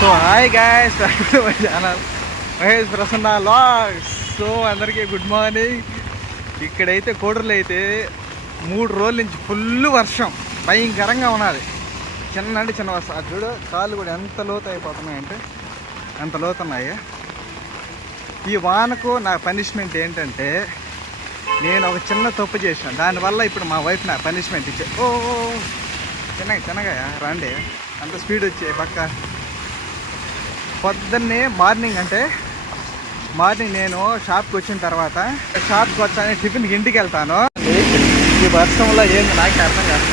So hi guys channel. Mahesh Prasanna logs. So అందరికీ good morning. ఇక్కడైతే కోడర్లు అయితే మూడు రోజుల నుంచి ఫుల్ వర్షం. భయంకరంగా ఉన్నది. చిన్న అంటే చిన్న వర్షం. అది చూడు కాళ్ళు కూడా ఎంత లోతు అయిపోతున్నాయంటే అంత లోతు ఉన్నాయి. ఈ వానకు నా పనిష్మెంట్ ఏంటంటే నేను ఒక చిన్న తప్పు చేశాను. దానివల్ల ఇప్పుడు మా వైఫ్ నా పనిష్మెంట్ ఇచ్చే ఓ ఓ. చిన్నగా చిన్నగా రండి. అంత స్పీడ్ వచ్చే పక్క. పొద్దున్నే మార్నింగ్ అంటే మార్నింగ్ నేను షాప్కి వచ్చిన తర్వాత షాప్కి వచ్చాను టిఫిన్కి ఇంటికి వెళ్తాను. ఈ వర్షంలో ఏంది నాకు అర్థం కాదు.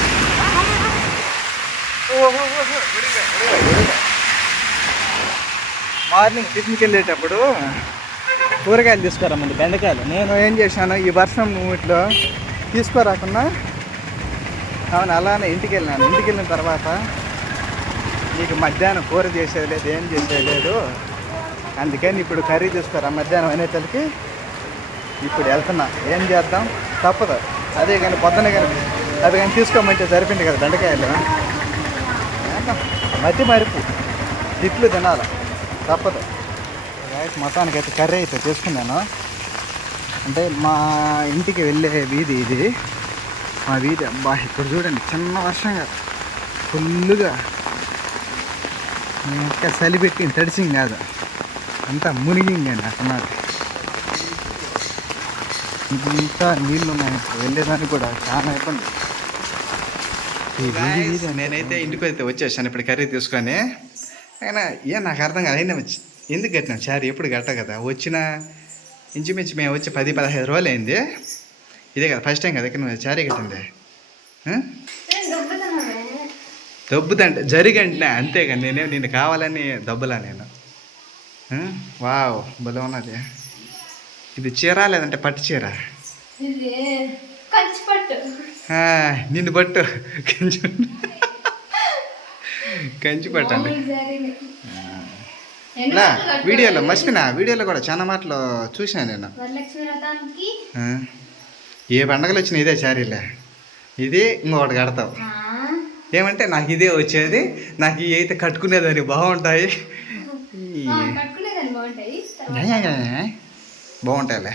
మార్నింగ్ టిఫిన్కి వెళ్ళేటప్పుడు కూరగాయలు తీసుకురమ్మండి బెండకాయలు. నేను ఏం చేశాను ఈ వర్షం ఇట్లో తీసుకోరాకుండా అవును అలానే ఇంటికి వెళ్ళాను. ఇంటికి వెళ్ళిన తర్వాత నీకు మధ్యాహ్నం కూర చేసేది లేదు ఏం చేసేది లేదు అందుకని ఇప్పుడు కర్రీ తీసుకురా మధ్యాహ్నం అనేసరికి ఇప్పుడు వెళ్తున్నా. ఏం చేద్దాం? తప్పదు. అదే కానీ పొద్దున కానీ అది కానీ తీసుకోమంటే సరిపోయింది కదా బెండకాయలు. మతి మరుపు. తిట్లు తినాలి? తప్పదు. రైస్ మొత్తానికి అయితే కర్రీ అయితే చేసుకున్నాను. అంటే మా ఇంటికి వెళ్ళే వీధి ఇది. మా వీధి అబ్బా ఇక్కడ చూడండి చిన్న వర్షం కాదు. ఫుల్లుగా ఇంకా చలి పెట్టి తడిసింగ్ కాదు. అంతా మునిగిందండి అన్నమాట ఇంకా నీళ్ళు ఉన్నాయి వెళ్ళేదానికి కూడా చాలా ఇబ్బంది. నేనైతే ఇంటికి అయితే వచ్చేసాను ఇప్పుడు కర్రీ తీసుకొని. అయినా ఏ నాకు అర్థం కాదు. అయినా వచ్చి- ఎందుకు కట్టినాం చారీ ఎప్పుడు కట్ట కదా? వచ్చిన ఇంచుమించు మేము వచ్చి పది పదహైదు రోజులు అయింది ఇదే కదా ఫస్ట్ టైం కదా ఇక్కడ చారీ కట్టింది? ఆ? దొబ్బుదంటే జరిగంటే అంతేగా నేనే నిన్ను కావాలని దబ్బులా నేను? వావ్ భలే ఉన్నది. ఇది చీర లేదంటే పట్టు చీర? నిన్ను పట్టు. కంచి కంచి పట్టండి? వీడియోలో మర్చిపోయినా వీడియోలో కూడా చాలా మాటలు చూసాను నేను. ఏ పండగలు వచ్చినా ఇదే చారీలే ఇది ఇంకొకటి కడతావు. ఏమంటే నాకు ఇదే వచ్చేది. నాకు ఇవి అయితే కట్టుకునేదాన్ని బాగుంటాయి. బాగుంటాయిలే.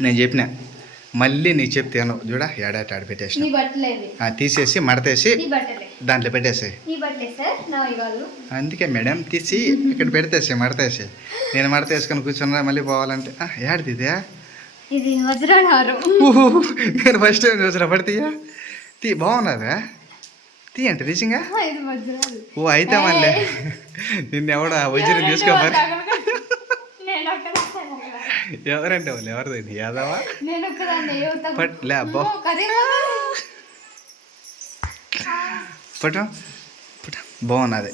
నేను చెప్పిన. మళ్ళీ నీకు చెప్తాను. చూడ ఏడాటి ఆడ. ఆ, తీసేసి మడతేసి దాంట్లో పెట్టేసి అందుకే మేడం తీసి ఇక్కడ పెడితేసి మడతేసి నేను మడత వేసుకొని కూర్చున్నా మళ్ళీ పోవాలంటే. "ఆ, ఏడిది ఇదే? ఇది వజ్రహారం. ఊహు, నేను ఫస్ట్ టైం చూసిన పడితీయా తీ బాగున్నదా? తీ అంటే తీసింగా ఆ, ఇది వజ్రాలు ఓ అయితే మళ్ళీ. నిన్న ఎవడ వజ్రం ఒక్కదాన్ని ఎవరంటే వాళ్ళు? ఎవరిది? యాదవా? నేను ఒక్కదాన్ని యువత పట్ లే అబ్బో పట్టు పట్టు. బాగున్నది.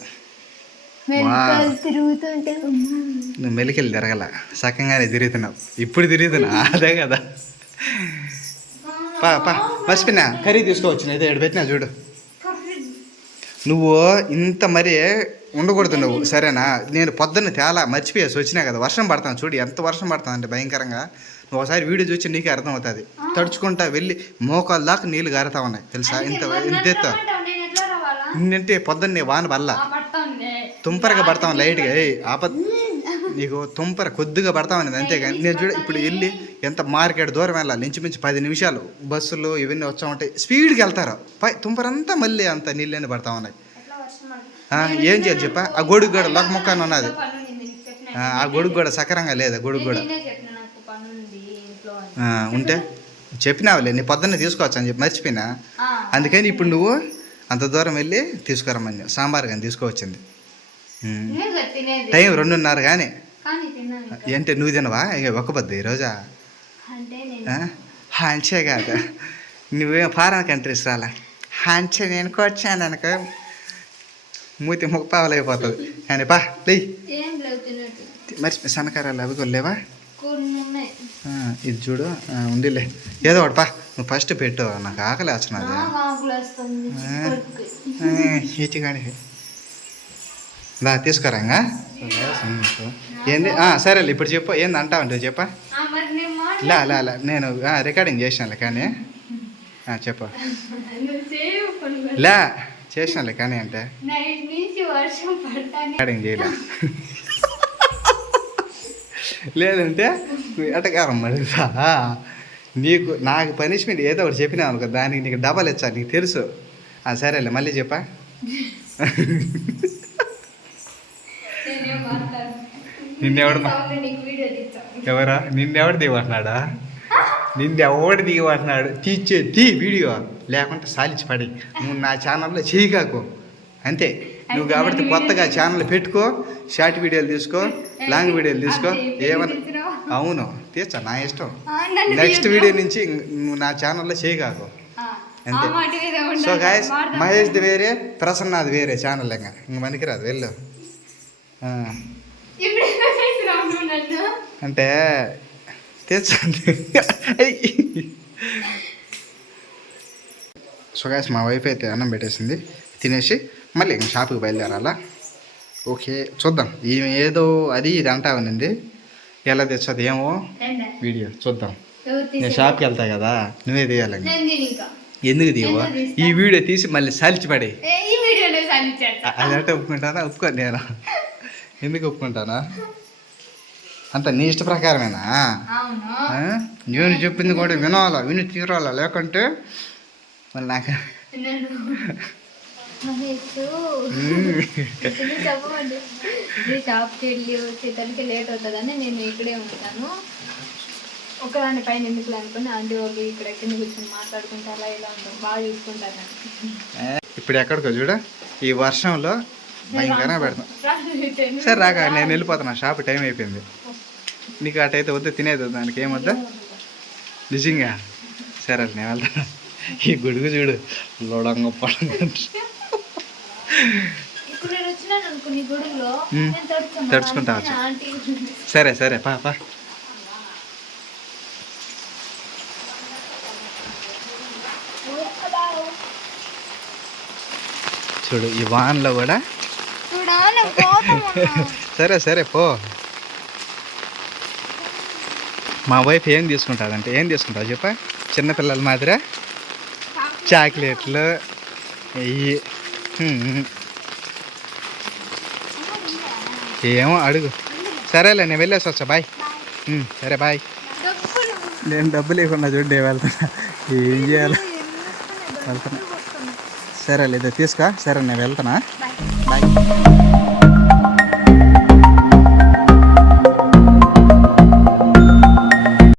నువ్వు మెలికెళ్ళి తిరగల. సకంగానే తిరుగుతున్నావు. ఇప్పుడు తిరుగుతున్నా అదే కదా. పా పా. మర్చిపోయినా కర్రీ తీసుకోవచ్చు. అయితే ఇక్కడ పెట్టినా చూడు. నువ్వు ఇంత మరి ఉండకూడదు నువ్వు సరేనా? నేను పొద్దున్న తేలా మర్చిపోయేసి వచ్చినా కదా వర్షం పడతాను చూడు ఎంత వర్షం పడుతుంది అంటే భయంకరంగా. నువ్వు ఒకసారి వీడియో చూసి నీకే అర్థం అవుతుంది తడుచుకుంటా వెళ్ళి మోకాలు దాకా నీళ్ళు గారుతా ఉన్నాయి తెలుసా? ఇంత ఇంత నిన్నంటే పొద్దున్నే వాన పడతానులే. తుంపరగా పడతాం లైట్గా. ఏయ్ ఆపద్ నీకు తుంపర కొద్దిగా పడతాం అనేది అంతేగాని నేను చూడ ఇప్పుడు వెళ్ళి ఎంత మార్కెట్ దూరం వెళ్ళాలి ఇంచుమించు పది నిమిషాలు బస్సులు ఇవన్నీ వచ్చా ఉంటాయి స్పీడ్కి వెళ్తారు. పై తుంపరంతా మళ్ళీ అంత నీళ్ళని పడతా ఉన్నాయి ఏం చేయాలి చెప్పా? ఆ గొడుగు కూడా లొక్క ముక్క అని ఉన్నది. ఆ, గొడుగు కూడా సకరంగా లేదు గొడుగు కూడా ఉంటే చెప్పినావులే నీ పొద్దున్నే తీసుకోవచ్చు అని చెప్పి మర్చిపోయినా? అందుకని ఇప్పుడు నువ్వు అంత దూరం వెళ్ళి తీసుకురమ్మని సాంబార్ కానీ తీసుకోవచ్చింది టైం రెండున్నర కానీ కానీ. ఏంటి నువ్వు తినవా ఇక ఒక్క బద్దు ఈరోజా అంటే? హాంచే కాదు నువ్వేం ఫారెన్ కంట్రీస్ రాలా హాంచే నేను కొచ్చాను అనుకో మూతి ముక్పావలు అయిపోతుంది కానీ పా లే మరి సన్నకారాలు అవి కూడా లేవా కొన్ని ఉన్నాయి ఆ, ఇది చూడు ఆ, ఉందిలే ఏదో ఒకటి పా నువ్వు ఫస్ట్ పెట్టు నాకు ఆకలి వేస్తున్నది నాకు ఆకులు దా తీసుకురా ఇంకా ఏంది? సరేలే ఇప్పుడు చెప్పు ఏంది అంటావంటే చెప్పా. లే లే లే నేను రికార్డింగ్ చేసినాలే కానీ. చెప్పు. లే చేసినాలే కానీ అంటే. రికార్డింగ్ చేయలే. లేదంటే ఎటకారం మడుగుతా నీకు నాకు పనిష్మెంట్ ఏదో ఒకటి చెప్పినావు అనుకో దానికి నీకు డబల్ ఇచ్చా నీకు తెలుసు. సరేలే మళ్ళీ చెప్పా నేనేం మాట్లాడను. నిన్నెవడు ఎవరా? నిన్నెవడు దిగమంటున్నాడా నిన్నెవడు దిగమంటున్నాడు తీచ్చే తీ వీడియో లేకుంటే సాలిచి పడి. నువ్వు నా ఛానల్లో చేయగాకు అంతే. నువ్వు కాబట్టి కొత్తగా ఛానల్ పెట్టుకో షార్ట్ వీడియోలు తీసుకో లాంగ్ వీడియోలు తీసుకో. ఏమన్నా అవును. తీర్చా నా ఇష్టం. నెక్స్ట్. వీడియో నుంచి నువ్వు నా ఛానల్లో చేయగాకు ఆ, అంతే. So guys. మహేష్ది వేరే ప్రసన్నది వేరే ఛానల్ ఇంకా ఇంక మనకి రాదు వెళ్ళు ఆ, ఇప్పుడు ఏం చేస్తున్నావు నువ్వు నన్ను? అంటే తెచ్చండి సో గాయస్ మా వైఫ్ అయితే అన్నం పెట్టేసింది. తినేసి మళ్ళీ ఇంక షాప్కి బయలుదేరాలా? ఓకే చూద్దాం. ఈమె ఏదో అది ఇది అంటా ఉన్నింది ఎలా తెచ్చది ఏమో? వీడియో చూద్దాం. నేను? షాప్కి వెళ్తా కదా నువ్వే ఇంకా. ఎందుకు తీయవా? ఈ వీడియో తీసి మళ్ళీ సలిచి పడే ఏ, ఈ వీడియోలో సాధించాడు అదంటే ఒప్పుకుంటానా? ఒప్పుకో నేను. ఎందుకు ఒప్పుకుంటానా? అంత నీ ఇష్ట ప్రకారమేనా? నేను చెప్పింది కూడా వినాలా విని తీరాలా? లేకుంటే మళ్ళీ నాకు షాప్కి వెళ్ళి వచ్చేసరికి లేట్ అవుతుందని నేను ఇక్కడే ఉంటాను. ఒకదాని పైన ఎందుకు అనుకుని ఆంటీ వాళ్ళు ఇక్కడ కింద కూర్చొని మాట్లాడుకుంటా అలా ఇలా ఉంటాం బాగా చూసుకుంటారు. ఇప్పుడు ఎక్కడికో చూడ ఈ వర్షంలో భయంకరంగా పెడతాం సరే రాక నేను వెళ్ళిపోతున్నా. షాప్ టైం అయిపోయింది. నీకు అటైతే వద్దు తినేది వద్దు దానికి ఏమొద్దా? నిజంగా? సరే నేను వెళ్తాను ఈ గొడుగు చూడు. లోడంగ పొడంగ. తడుచుకుంటా. సరే సరే పా పా. చూడు ఈ వాన్లో కూడా. సరే సరే పో. మా వైఫ్ ఏం తీసుకుంటాదంటే ఏం తీసుకుంటావు చెప్ప. చిన్నపిల్లల మాదిరి? చాక్లెట్లు ఇవి ఏమో అడుగు. సరేలే నేను వెళ్ళేసి వచ్చా బాయ్. సరే బాయ్. నేను డబ్బులు ఇవ్వకుండా చూడండి వెళ్తున్నా ఏం చేయాలి? వెళ్తున్నా. సరే లేదా తీసుకో. సరే నేను వెళ్తున్నా. బాయ్.